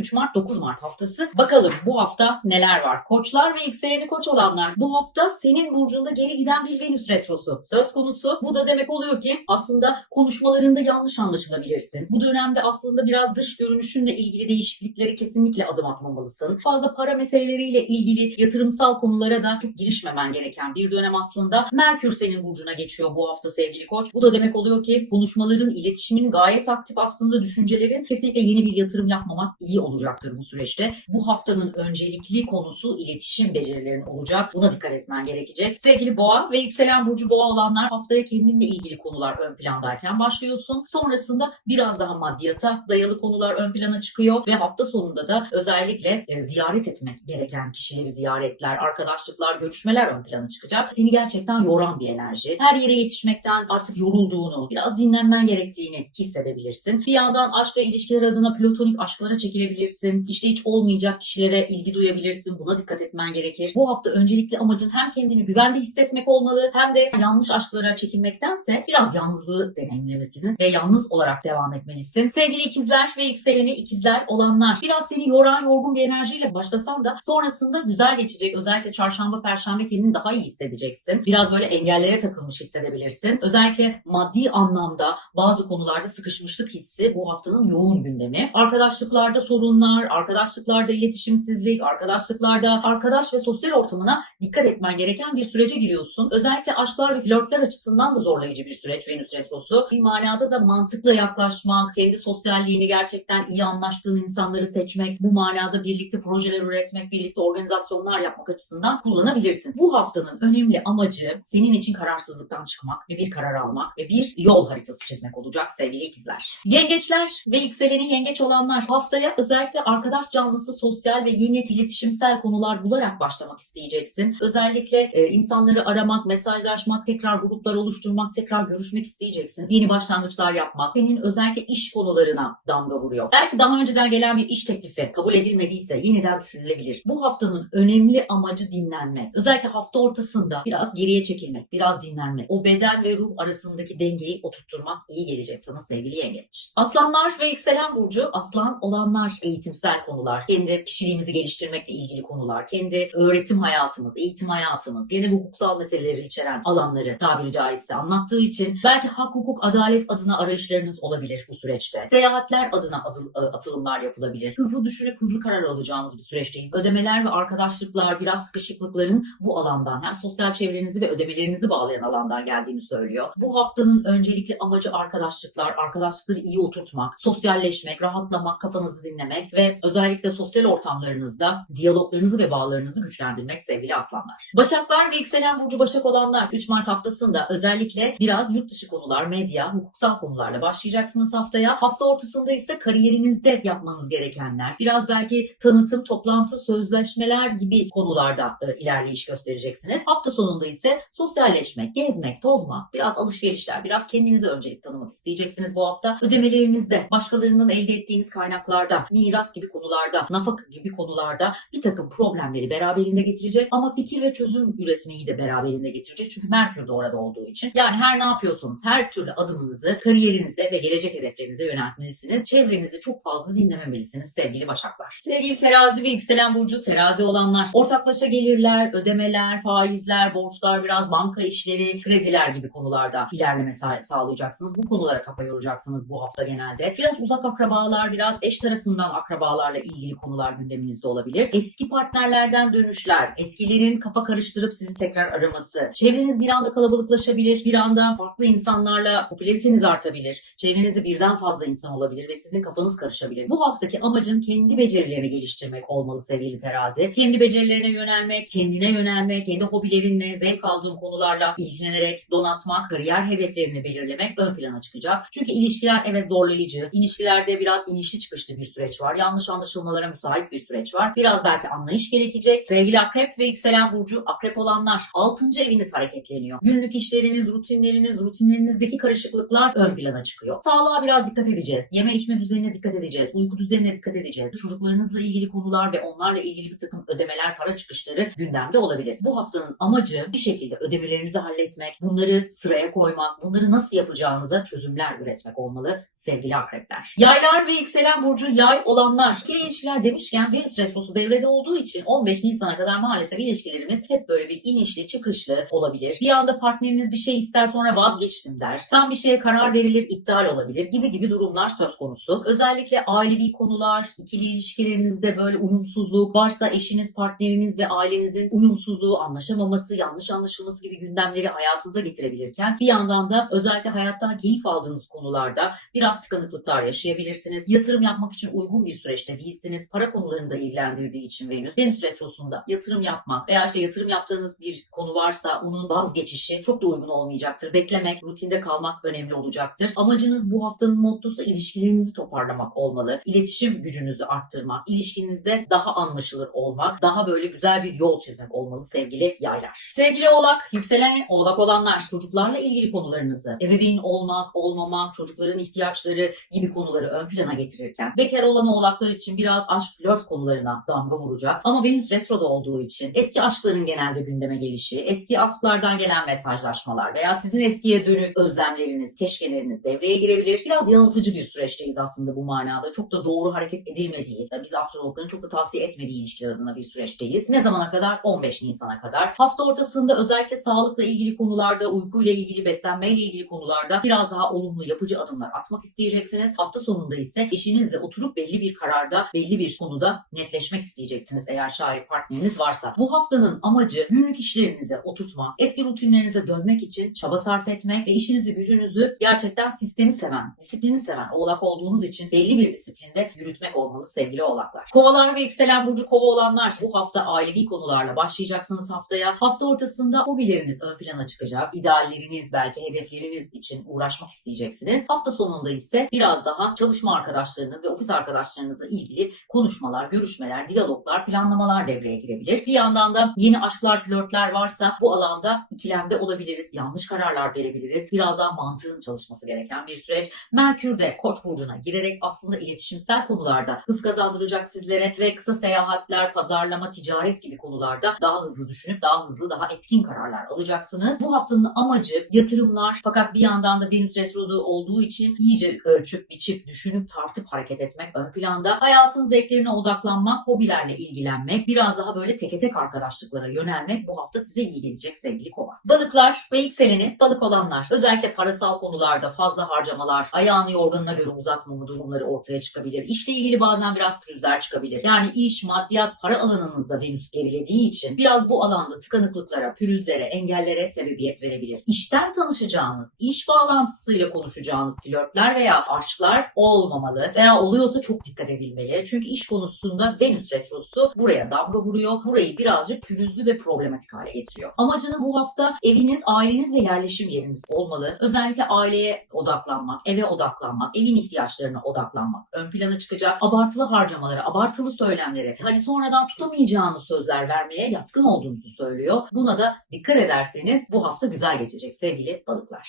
3 Mart 9 Mart haftası. Bakalım bu hafta neler var? Koçlar ve yükseleni koç olanlar. Bu hafta senin burcunda geri giden bir Venüs retrosu söz konusu. Bu da demek oluyor ki aslında konuşmalarında yanlış anlaşılabilirsin. Bu dönemde aslında biraz dış görünüşünle ilgili değişikliklere kesinlikle adım atmamalısın. Fazla para meseleleriyle ilgili yatırımsal konulara da çok girişmemen gereken bir dönem aslında. Merkür senin burcuna geçiyor bu hafta sevgili koç. Bu da demek oluyor ki konuşmaların, iletişimin gayet aktif aslında düşüncelerin kesinlikle yeni bir yatırım yapmamak iyi olacaktır bu süreçte. Bu haftanın öncelikli konusu iletişim becerilerin olacak. Buna dikkat etmen gerekecek. Sevgili boğa ve yükselen burcu boğa olanlar haftaya kendinle ilgili konular ön plandayken başlıyorsun. Sonrasında biraz daha maddiyata dayalı konular ön plana çıkıyor ve hafta sonunda da özellikle e, ziyaret etmek gereken kişileri ziyaretler, arkadaşlıklar, görüşmeler ön plana çıkacak. Seni gerçekten yoran bir enerji. Her yere yetişmekten artık yorulduğunu, biraz dinlenmen gerektiğini hissedebilirsin. Bir yandan aşk ilişkiler adına platonik aşklara çekilebilirsin. İşte hiç olmayacak kişilere ilgi duyabilirsin. Buna dikkat etmen gerekir. Bu hafta öncelikli amacın hem kendini güvende hissetmek olmalı hem de yanlış aşklara çekilmektense biraz yalnızlığı deneyimlemelisin ve yalnız olarak devam etmelisin. Sevgili ikizler ve yükseleni ikizler olanlar biraz seni yoran yorgun bir enerjiyle başlasan da sonrasında güzel geçecek. Özellikle çarşamba perşembe kendini daha iyi hissedeceksin. Biraz böyle engellere takılmış hissedebilirsin. Özellikle maddi anlamda bazı konularda sıkışmışlık hissi bu haftanın yoğun gündemi. Arkadaşlıklarda sorunlar, arkadaşlıklarda iletişimsizlik, arkadaşlıklarda arkadaş ve sosyal ortamına dikkat etmen gereken bir sürece giriyorsun. Özellikle aşklar ve flörtler açısından da zorlayıcı bir süreç Venüs Retrosu. Bir manada da mantıklı yaklaşmak, kendi sosyalliğini gerçekten iyi anlaştığın insanları seçmek, bu manada birlikte projeler üretmek, birlikte organizasyonlar yapmak açısından kullanabilirsin. Bu haftanın önemli amacı senin için kararsızlıktan çıkmak ve bir karar almak ve bir yol haritası çizmek olacak sevgili ikizler. Yengeçler ve yükseleni yengeç olanlar haftaya özellikle arkadaş canlısı, sosyal ve yeni iletişimsel konular bularak başlamak isteyeceksin. Özellikle e, insanları aramak, mesajlaşmak, tekrar gruplar oluşturmak, tekrar görüşmek isteyeceksin. Yeni başlangıçlar yapmak, senin özellikle iş konularına damga vuruyor. Belki daha önceden gelen bir iş teklifi kabul edilmediyse yeniden düşünülebilir. Bu haftanın önemli amacı dinlenmek. Özellikle hafta ortasında biraz geriye çekilmek, biraz dinlenmek. O beden ve ruh arasındaki dengeyi oturtturmak iyi gelecek sana sevgili yengeç. Aslanlar ve yükselen burcu, aslan olanlar eğitimsel konular, kendi kişiliğimizi geliştirmekle ilgili konular, kendi öğretim hayatımız, eğitim hayatımız, gene hukuksal meseleleri içeren alanları tabiri caizse anlattığı için belki hak, hukuk, adalet adına arayışlarınız olabilir bu süreçte. Seyahatler adına adı- atılımlar yapılabilir. Hızlı düşünüp hızlı karar alacağımız bir süreçteyiz. Ödemeler ve arkadaşlıklar, biraz sıkışıklıkların bu alandan hem sosyal çevrenizi ve ödemelerinizi bağlayan alandan geldiğini söylüyor. Bu haftanın öncelikli amacı arkadaşlıklar, arkadaşlıkları iyi oturtmak, sosyalleşmek, rahatlamak, kafanızı dinlemek ve özellikle sosyal ortamlarınızda diyaloglarınızı ve bağlarınızı güçlendirmek sevgili aslanlar. Başaklar ve yükselen burcu Başak olanlar 3 Mart haftasında özellikle biraz yurt dışı konular, medya, hukuksal konularla başlayacaksınız haftaya. Hafta ortasında ise kariyerinizde yapmanız gerekenler, biraz belki tanıtım, toplantı, sözleşmeler gibi konularda e, ilerleyiş göstereceksiniz. Hafta sonunda ise sosyalleşmek, gezmek, tozmak, biraz alışverişler, biraz kendinize öncelik tanımak isteyeceksiniz bu hafta. Ödemelerinizde, başkalarının elde ettiğiniz kaynaklarda, miras gibi konularda, nafaka gibi konularda bir takım problemleri beraberinde getirecek ama fikir ve çözüm üretmeyi de beraberinde getirecek. Çünkü Merkür de orada olduğu için. Yani her ne yapıyorsanız her türlü adımınızı kariyerinize ve gelecek hedeflerinize yöneltmelisiniz. Çevrenizi çok fazla dinlememelisiniz sevgili Başaklar. Sevgili terazi ve yükselen burcu terazi olanlar. Ortaklaşa gelirler, ödemeler, faizler, borçlar, biraz banka işleri, krediler gibi konularda ilerleme sa- sağlayacaksınız. Bu konulara kafa yoracaksınız bu hafta genelde. Biraz uzak akrabalar, biraz eş tarafından akrabalarla ilgili konular gündeminizde olabilir. Eski partnerlerden dönüşler, eskilerin kafa karıştırıp sizi tekrar araması. Çevreniz bir anda kalabalıklaşabilir, bir anda farklı insanlarla popülariteniz artabilir. Çevrenizde birden fazla insan olabilir ve sizin kafanız karışabilir. Bu haftaki amacın kendi becerilerini geliştirmek olmalı sevgili terazi. Kendi becerilerine yönelmek, kendine yönelmek, kendi hobilerinle, zevk aldığın konularla ilgilenerek donatmak, kariyer hedeflerini belirlemek ön plana çıkacak. Çünkü ilişkiler evet zorlayıcı. İlişkilerde biraz inişli çıkışlı bir süreç var. Yanlış anlaşılmalara müsait bir süreç var. Biraz belki anlayış gerekecek. Sevgili akrep ve yükselen burcu akrep olanlar 6. eviniz hareketleniyor. Günlük işleriniz, rutinleriniz, rutinlerinizdeki karışıklıklar ön plana çıkıyor. Sağlığa biraz dikkat edeceğiz. Yeme içme düzenine dikkat edeceğiz. Uyku düzenine dikkat edeceğiz. Çocuklarınızla ilgili konular ve onlarla ilgili bir takım ödemeler, para çıkışları gündemde olabilir. Bu haftanın amacı bir şekilde ödemelerinizi halletmek, bunları sıraya koymak, bunları nasıl yapacağınıza çözümler üretmek olmalı sevgili akrepler. Yaylar ve yükselen burcu yay olanlar. İkili ilişkiler demişken Venüs retrosu devrede olduğu için 15 Nisan'a kadar maalesef ilişkilerimiz hep böyle bir inişli çıkışlı olabilir. Bir anda partneriniz bir şey ister sonra vazgeçtim der. Tam bir şeye karar verilir iptal olabilir gibi gibi durumlar söz konusu. Özellikle ailevi konular, ikili ilişkilerinizde böyle uyumsuzluk varsa eşiniz, partneriniz ve ailenizin uyumsuzluğu, anlaşamaması, yanlış anlaşılması gibi gündemleri hayatınıza getirebilirken bir yandan da özellikle hayattan keyif aldığınız konularda biraz tıkanıklıklar yaşayabilirsiniz. Yatırım yapmak için uygun bir süreçte değilsiniz. Para konularını da ilgilendirdiği için Venüs. Venüs retrosunda yatırım yapmak veya işte yatırım yaptığınız bir konu varsa onun vazgeçişi çok da uygun olmayacaktır. Beklemek, rutinde kalmak önemli olacaktır. Amacınız bu haftanın mottosu ilişkilerinizi toparlamak olmalı. İletişim gücünüzü arttırmak, ilişkinizde daha anlaşılır olmak, daha böyle güzel bir yol çizmek olmalı sevgili yaylar. Sevgili oğlak, yükselen oğlak olanlar çocuklarla ilgili konularınızı, ebeveyn olmak, olmamak, çocukların ihtiyaçları gibi konuları ön plana getirirken bekar olan oğlaklar için biraz aşk flört konularına damga vuracak. Ama Venüs retroda olduğu için eski aşkların genelde gündeme gelişi, eski aşklardan gelen mesajlaşmalar veya sizin eskiye dönük özlemleriniz, keşkeleriniz devreye girebilir. Biraz yanıltıcı bir süreçteyiz aslında bu manada. Çok da doğru hareket edilmediği, biz astrologların çok da tavsiye etmediği ilişkiler adına bir süreçteyiz. Ne zamana kadar? 15 Nisan'a kadar. Hafta ortasında özellikle sağlıkla ilgili konularda, uykuyla ilgili, beslenmeyle ilgili konularda biraz daha olumlu, yapıcı adımlar atmak isteyeceksiniz. Hafta sonunda ise eşinizle oturup belli bir kararda, belli bir konuda netleşmek isteyeceksiniz eğer şayet partneriniz varsa. Bu haftanın amacı günlük işlerinize oturtmak, eski rutinlerinize dönmek için çaba sarf etmek ve işinizi, gücünüzü gerçekten sistemi seven, disiplini seven oğlak olduğunuz için belli bir disiplinde yürütmek olmalı sevgili oğlaklar. Kovalar ve yükselen burcu kova olanlar bu hafta ailevi konularla başlayacaksınız haftaya. Hafta ortasında hobileriniz ön plana çıkacak. İdealleriniz, belki hedefleriniz için uğraşmak isteyeceksiniz. Hafta sonunda ise biraz daha çalışma arkadaşlarınız ve ofis arkadaşlarınızla ilgili konuşmalar, görüşmeler, diyaloglar, planlamalar devreye girebilir. Bir yandan da yeni aşklar, flörtler varsa bu alanda ikilemde olabiliriz. Yanlış kararlar verebiliriz. Biraz daha mantığın çalışması gereken bir süreç. Merkür de Koç burcuna girerek aslında iletişimsel konularda hız kazandıracak sizlere ve kısa seyahatler, pazarlama, ticaret gibi konularda daha hızlı düşünüp daha hızlı, daha etkin kararlar alacaksınız. Bu haftanın amacı yatırımlar fakat bir yandan da Venüs retrodu olduğu için iyice ölçüp, biçip, düşünüp, tartıp hareket etmek ön planda. Hayatın zevklerine odaklanmak, hobilerle ilgilenmek, biraz daha böyle teke tek arkadaşlıklara yönelmek bu hafta size iyi gelecek sevgili kova. Balıklar ve yükseleni balık olanlar. Özellikle parasal konularda fazla harcamalar, ayağını yorganına göre uzatmama durumları ortaya çıkabilir. İşle ilgili bazen biraz pürüzler çıkabilir. Yani iş, maddiyat, para alanınızda Venüs gerilediği için biraz bu alanda tıkanıklıklara, pürüzlere, engellere sebebiyet verebilir. İşten tanışacağınız, iş bağlantısıyla konuşacağınız flörtler veya aşklar olmamalı veya oluyorsa çok dikkat edilmeli. Çünkü iş konusunda Venüs retrosu buraya damga vuruyor. Burayı birazcık pürüzlü ve problematik hale getiriyor. Amacınız bu hafta eviniz, aileniz ve yerleşim yeriniz olmalı. Özellikle aileye odaklanmak, eve odaklanmak, evin ihtiyaçlarına odaklanmak ön plana çıkacak. Abartılı harcamalara, abartılı söylemlere, hani sonradan tutamayacağınız sözler vermeye yatkın olduğunuzu söylüyor. Buna da dikkat ederseniz bu hafta güzel geçecek sevgili balıklar.